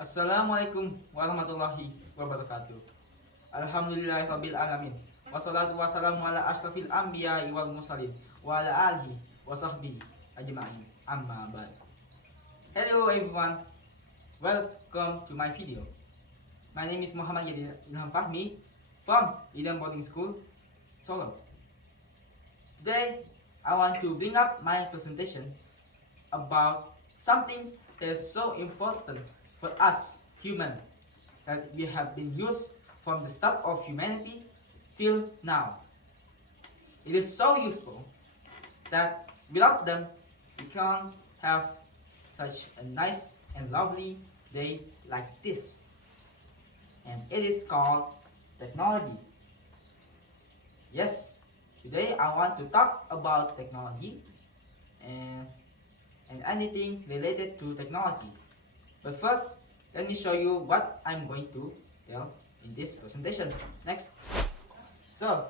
Assalamualaikum warahmatullahi wabarakatuh. Alhamdulillahirabbil alamin. Wassalatu wassalamu ala asyrafil anbiya'i wal mursalin wa ala alihi wa sahbihi ajma'in. Amma ba'd. Hello everyone. Welcome to my video. My name is Muhammad Yahdi Ilham Fahmi from Eden Boarding School, Solo. Today, I want to bring up my presentation about something that is so important for us humans that we have been used from the start of humanity till now. It is so useful that without them we can't have such a nice and lovely day like this. And it is called technology. Yes, today I want to talk about technology and anything related to technology. But first, let me show you what I'm going to tell in this presentation. Next. So,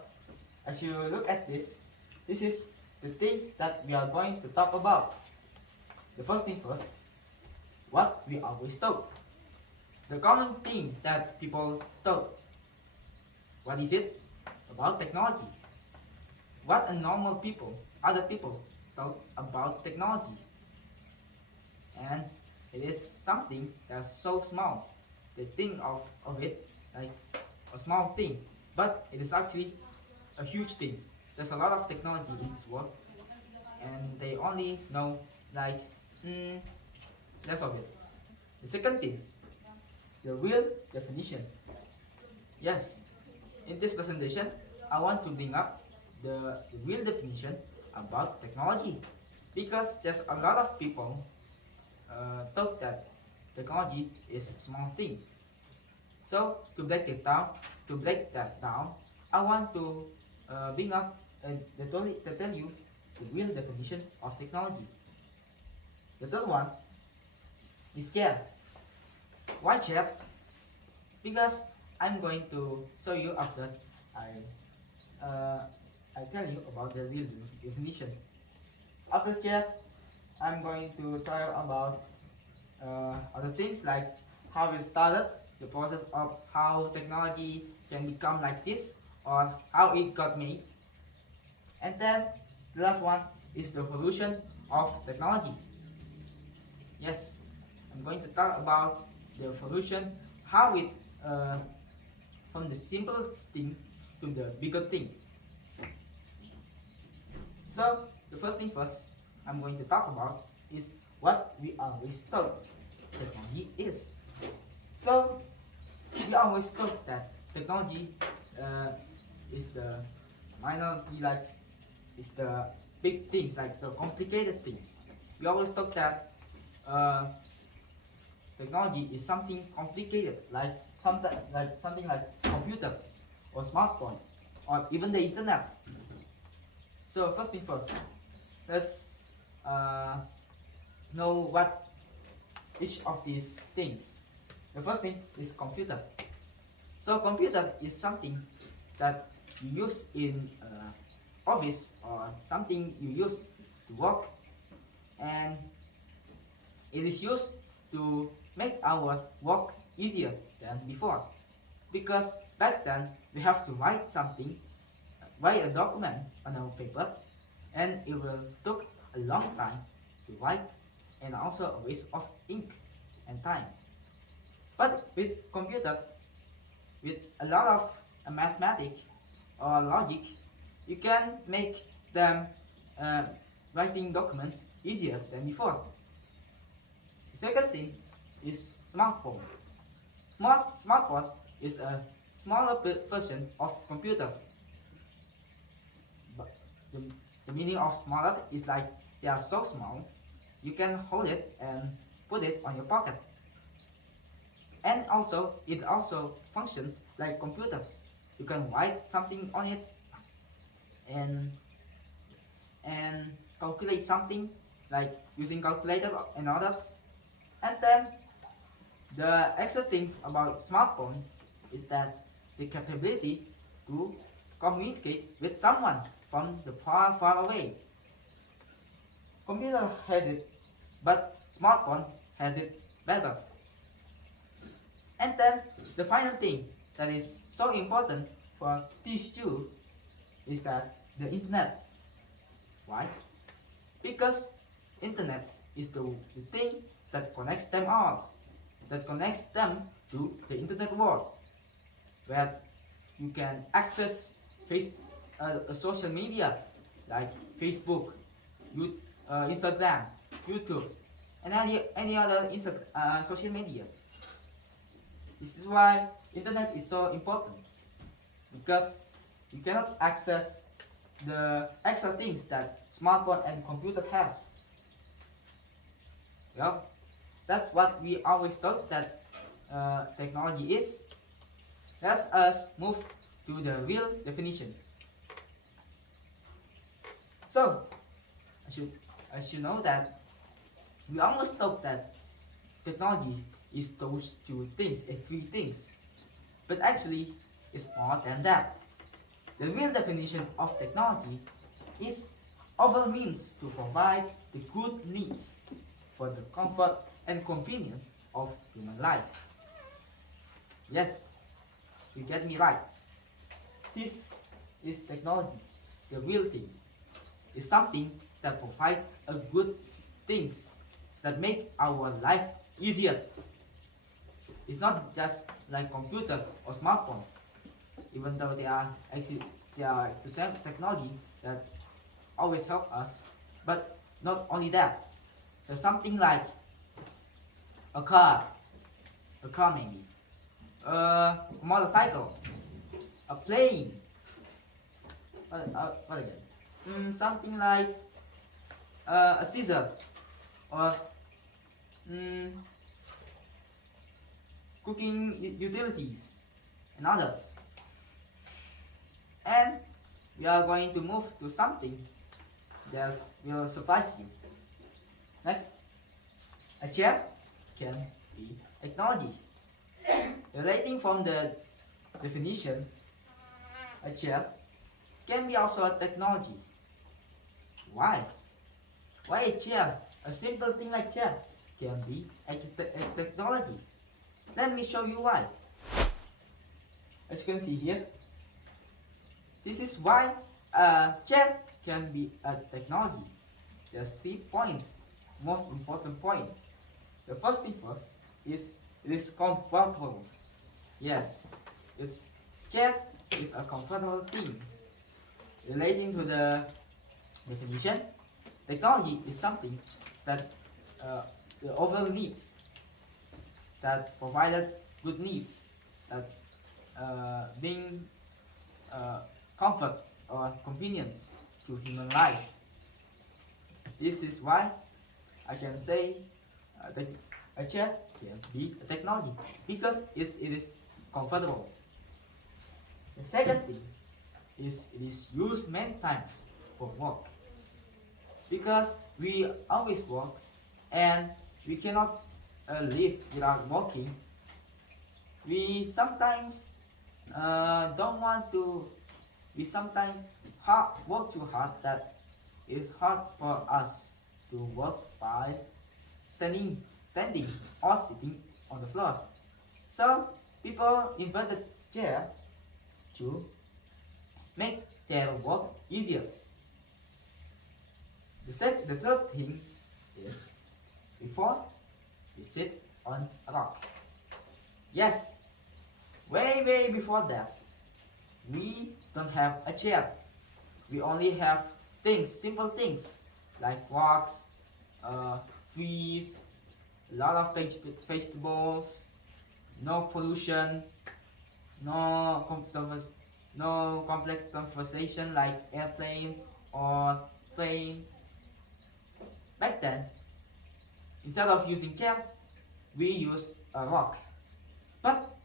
as you look at this is the things that we are going to talk about. The first thing first, what we always talk. The common thing that people talk. What is it? About technology. What a normal people, other people talk about technology. And it is something that's so small. They think of it like a small thing, but it is actually a huge thing. There's a lot of technology in this world, and they only know like less of it. The second thing, the real definition. Yes, in this presentation, I want to bring up the real definition about technology, because there's a lot of people thought that technology is a small thing. So to break that down, I want to bring up to tell you the real definition of technology. The third one is chair. Why chair? Because I'm going to show you after I tell you about the real definition. After chair, I'm going to tell about other things like how it started, the process of how technology can become like this, or how it got made. And then the last one is the evolution of technology. Yes, I'm going to talk about the evolution, how it from the simplest thing to the bigger thing. So the first thing first I'm going to talk about is what we always thought technology is. So we always thought that technology is the minority, like is the big things, like the complicated things. We always thought that technology is something complicated, like something like computer or smartphone or even the internet. So first thing first, let's know what each of these things. The first thing is computer. So computer is something that you use in office, or something you use to work, and it is used to make our work easier than before. Because back then we have to write a document on our paper, and it will take a long time to write, and also a waste of ink and time. But with computer, with a lot of mathematics or logic, you can make them writing documents easier than before. The second thing is smartphone. Smartphone is a smaller version of computer. But the meaning of smaller is like they are so small, you can hold it and put it on your pocket. And also, it also functions like computer. You can write something on it and calculate something, like using calculator and others. And then the extra things about smartphone is that the capability to communicate with someone from the far away. Computer has it, but smartphone has it better. And then the final thing that is so important for these two is that the internet. Why? Because internet is the thing that connects them all, that connects them to the internet world, where you can access social media like Facebook, Instagram, YouTube, and any other social media. This is why internet is so important, because you cannot access the extra things that smartphone and computer has. Well, that's what we always thought that technology is. Let us move to the real definition. So, I should know that we almost thought that technology is those two things, three things. But actually, it's more than that. The real definition of technology is overall means to provide the good needs for the comfort and convenience of human life. Yes, you get me right. This is technology, the real thing. It's something that provides a good things that make our life easier. It's not just like computer or smartphone, even though they are the technology that always help us. But not only that, there's something like a car maybe, a motorcycle, a plane, what again? Something like a scissor, or cooking utilities, and others. And we are going to move to something that will surprise you. Next, a chair can be technology. Relating from the definition, a chair can be also a technology. Why? Why a chair? A simple thing like chair can be a technology. Let me show you why. As you can see here, this is why a chair can be a technology. There's 3 points, most important points. The first thing first is it is comfortable. Yes, this chair is a comfortable thing. Relating to the definition, technology is something that the overall needs, that provided good needs, that bring comfort or convenience to human life. This is why I can say that a chair can be a technology, because it is comfortable. The second thing is it is used many times for work, because we always work and we cannot live without working. We sometimes don't want to. We sometimes work too hard that it's hard for us to work by standing or sitting on the floor. So people invented chair to make their work easier. The third thing is before we sit on a rock. Yes, way before that, we don't have a chair. We only have simple things like rocks, trees, a lot of vegetables, no pollution, no complex conversation like airplane or train. Back then, instead of using chair, we used a rock. But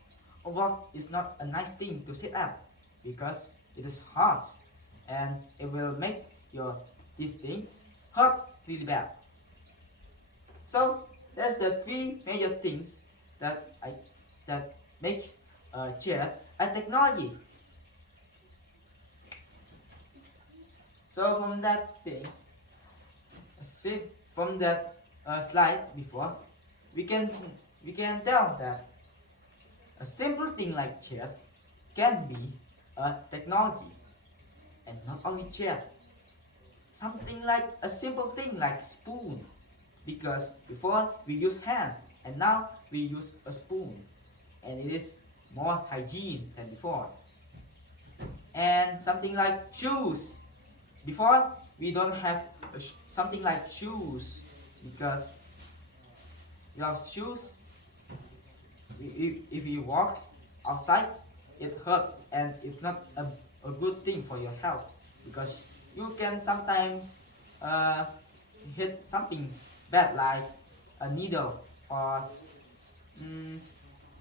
a rock is not a nice thing to sit at, because it is hard and it will make this thing hurt really bad. So that's the 3 major things that make a chair a technology. So from that thing, from that slide before, we can tell that A simple thing like chat can be a technology, and not only chat. Something like a simple thing like spoon, because before we use hand and now we use a spoon, and it is more hygiene than before. And something like shoes, before we don't have something like shoes, because without shoes, if you walk outside, it hurts and it's not a good thing for your health, because you can sometimes uh, hit something bad like a needle or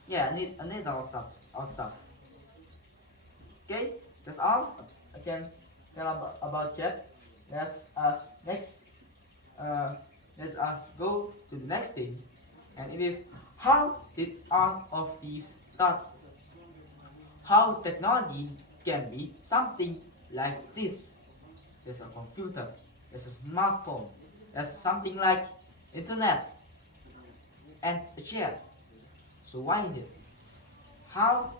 yeah, a needle or stuff. Okay, that's all I can tell about chat. Let's us next. Uh, let us go to the next thing, and it is how did all of these start? How technology can be something like this? There's a computer, there's a smartphone, there's something like internet and a chair. So why is it? How?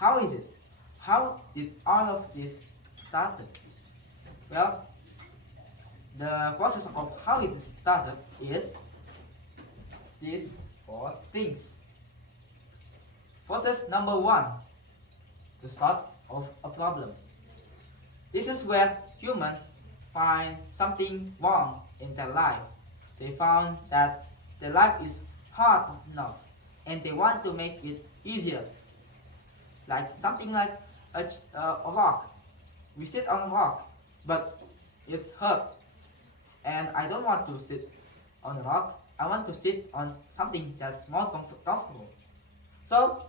How is it? How did all of this started? Well, the process of how it started is these four things. Process number one, the start of a problem. This is where humans find something wrong in their life. They found that their life is hard enough and they want to make it easier. Like something like a rock. We sit on a rock, but it's hurt. And I don't want to sit on a rock. I want to sit on something that's more comfortable. So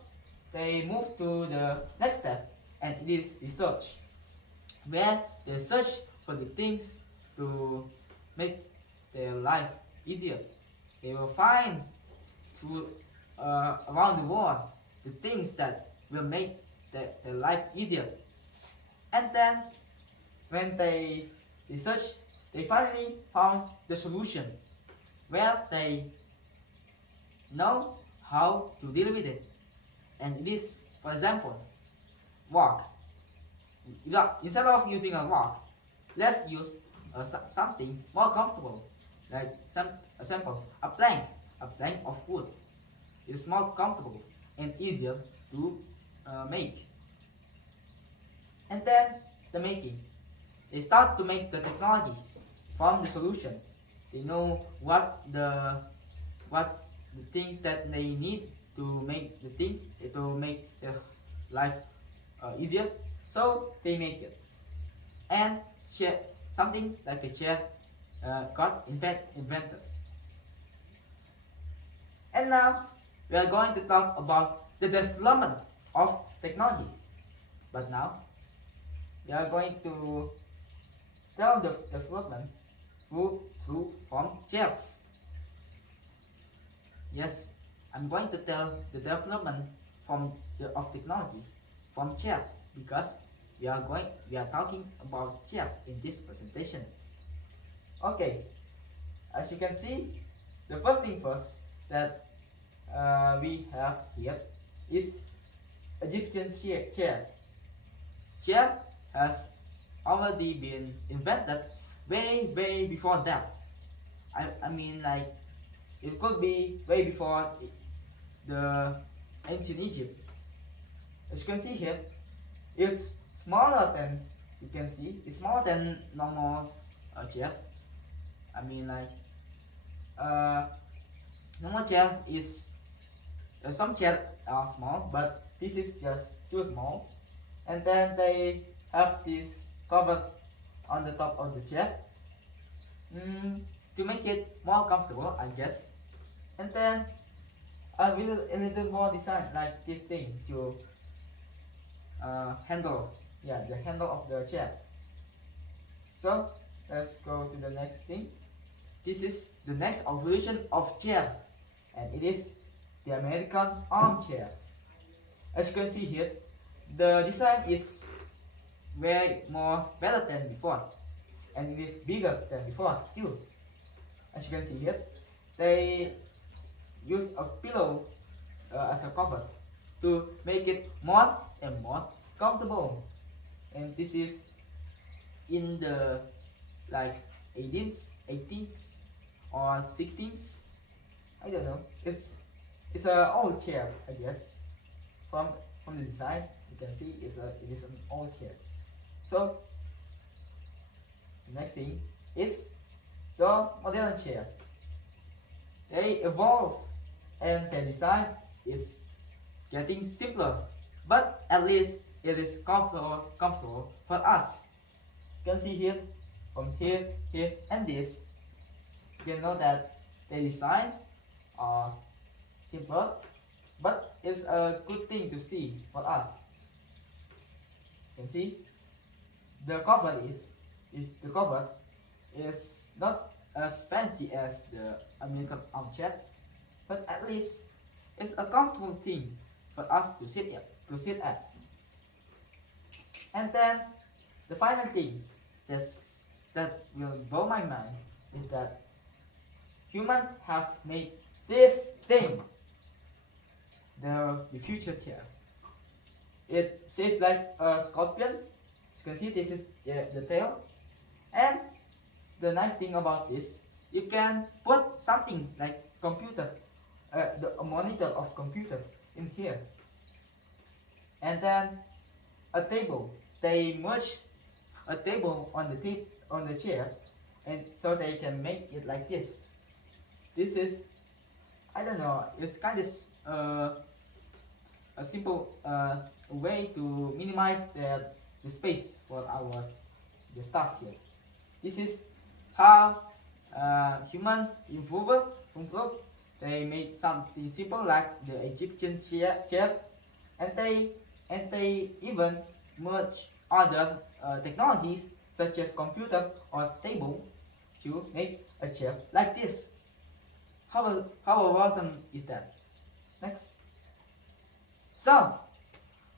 they move to the next step, and it is research, where they search for the things to make their life easier. They will find through around the world the things that will make their life easier. And then when they research, they finally found the solution, where they know how to deal with it. And it is, for example, rock. Instead of using a rock, let's use something more comfortable, like a plank of wood. It's more comfortable and easier to make. And then the making. They start to make the technology from the solution. They know what the things that they need to make the things to make their life easier. So they make it. And chair, something like a chair got invented. And now we are going to talk about the development of technology. But now we are going to tell the development from chairs. Yes, I'm going to tell the development of technology from chairs, because we are talking about chairs in this presentation. Okay, as you can see, the first thing first that we have here is Egyptian chair. Chair has already been invented way before that. I mean, like, it could be way before the ancient Egypt. As you can see here, it's smaller than, you can see it's smaller than normal chair. I mean, like, normal chair is some chairs are small, but this is just too small. And then they have this cover on the top of the chair to make it more comfortable, I guess. And then a little more design like this thing to handle, yeah, the handle of the chair. So let's go to the next thing. This is the next evolution of chair, and it is the American armchair. As you can see here, the design is way more better than before, and it is bigger than before too. As you can see here, they use a pillow as a cover to make it more and more comfortable. And this is in the like 18th or 16th. I don't know. It's an old chair, I guess. From the design, you can see it is an old chair. So the next thing is the modern chair. They evolve and their design is getting simpler, but at least it is comfortable for us. You can see here, from here, here, and this. You can know that the design are simple, but it's a good thing to see for us. You can see the cover the cover is not as fancy as the American armchair, but at least it's a comfortable thing for us to sit at. And then the final thing that will blow my mind is that humans have made this thing, the future chair. It's shaped like a scorpion. You can see this is the tail. And the nice thing about this, you can put something like computer, a monitor of computer in here. And then a table. They merge a table on the chair, and so they can make it like this. This is, I don't know, it's kind of a simple way to minimize the space for the stuff here. This is how human improved. They made something simple like the Egyptian chair, and they even merge other technologies such as computer or table to make a chair like this. How awesome is that? Next. So,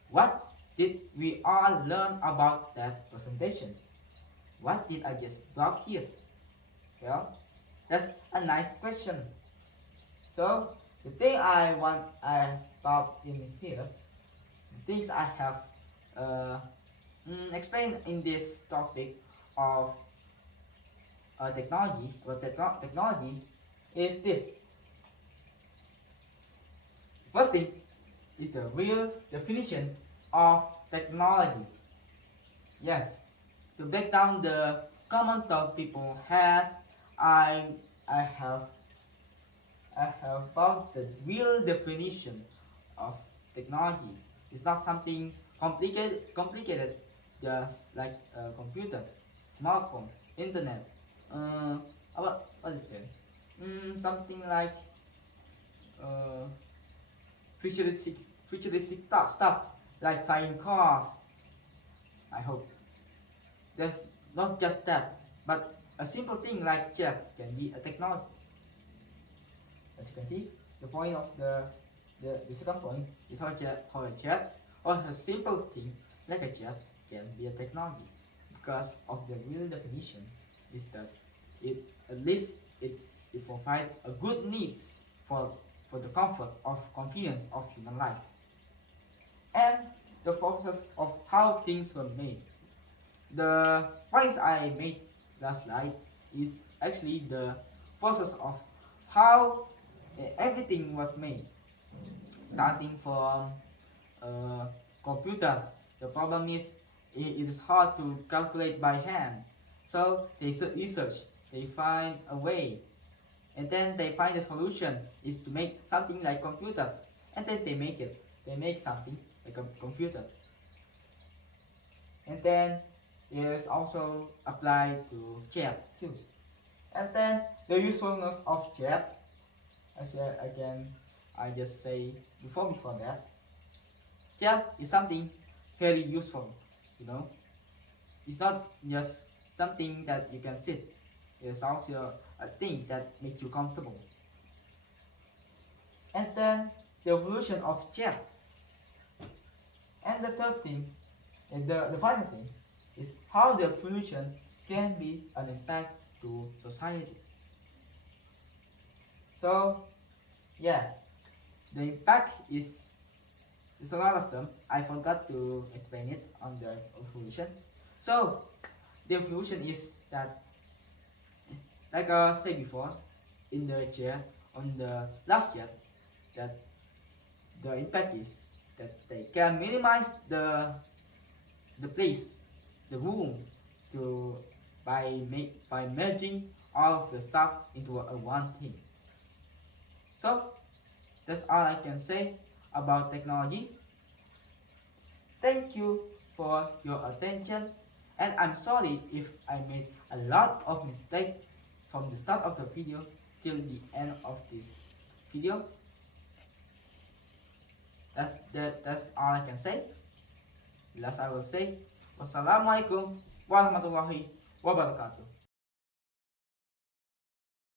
what did we all learn about that presentation? What did I just drop here? Well, that's a nice question. So, the thing I thought in here, the things I have explained in this topic of technology is this. First thing is the real definition of technology. Yes, to break down the common thought people has, I have found the real definition of technology. It's not something complicated, just like a computer, smartphone, internet. What is it? Something like futuristic stuff like flying cars. I hope there's not just that, but a simple thing like chair can be a technology. As you can see, the point of the second point is how a chair or a simple thing like a chair can be a technology, because of the real definition is that it at least it provides a good needs for the comfort of convenience of human life, and the process of how things were made. The points I made last slide is actually the process of how everything was made, starting from a computer. The problem is it is hard to calculate by hand, so they research, they find a way, and then they find the solution is to make something like computer, and then they make something like a computer, and then it is also applied to chair too. And then the usefulness of chair, I just say before that, chair is something very useful, you know. It's not just something that you can sit. It's also a thing that makes you comfortable. And then the evolution of chair. And the third thing, and the final thing, is how the evolution can be an impact to society. So, yeah, the impact is there's a lot of them. I forgot to explain it on the evolution. So the evolution is that, like I said before, in the chair on the last year, that the impact is that they can minimize the place, the room, to by merging all of the stuff into a one thing. So that's all I can say about technology. Thank you for your attention, and I'm sorry if I made a lot of mistakes from the start of the video till the end of this video. That's all I can say. Last I will say, wassalamualaikum warahmatullahi wabarakatuh.